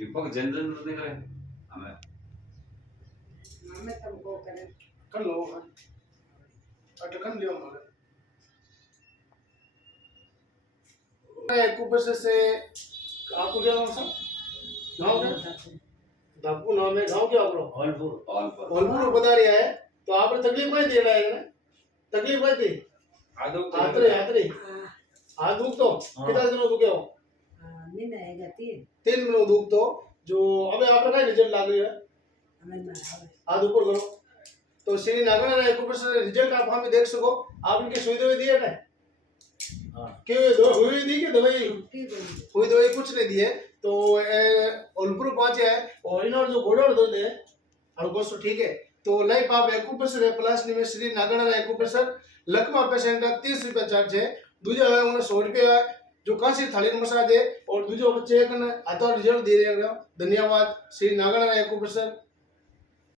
दीपक जन जन तो देख रहे हमें हमें तुमको करें कर लो अटकन लियो मगर ऊपर से आपको क्या नाम सा गांव क्या धापू नाम है गांव क्या आपको ऑलपुर ऑलपुर बता रहा है तो आपने तकलीफ नहीं दे रहा है ना तकलीफ नहीं दी आतरे हाथ दुख तो कितना दिनों दुखे हो नींद आएगा 3 दिनों दुख तो जो अबे आपने क्या रिजल्ट लाग रही है हमें मारा हाथ ऊपर करो तो श्री नागना ऊपर से रिजल्ट आप हमें देख सको आप इनके सुई दवाई दिए ना कि हुई दी कि दवाई हुई दवाई कुछ नहीं दिए तो ओलपुर पहुंचे है और इन्होंने जो घोड़ा दो दे और तो ठीक है तो लाइफ आप एक्यूप्रेशर है प्लस में श्री नागना एक्यूप्रेशर लकवा पेशेंट का 30 रुपया चार्ज है दूजा है उन्हें 100 रुपया जो कांसी थाली मसाज है और दूजो बच्चे का आता रिजल्ट दे रहे हैं धन्यवाद श्री नागना एक्यूप्रेशर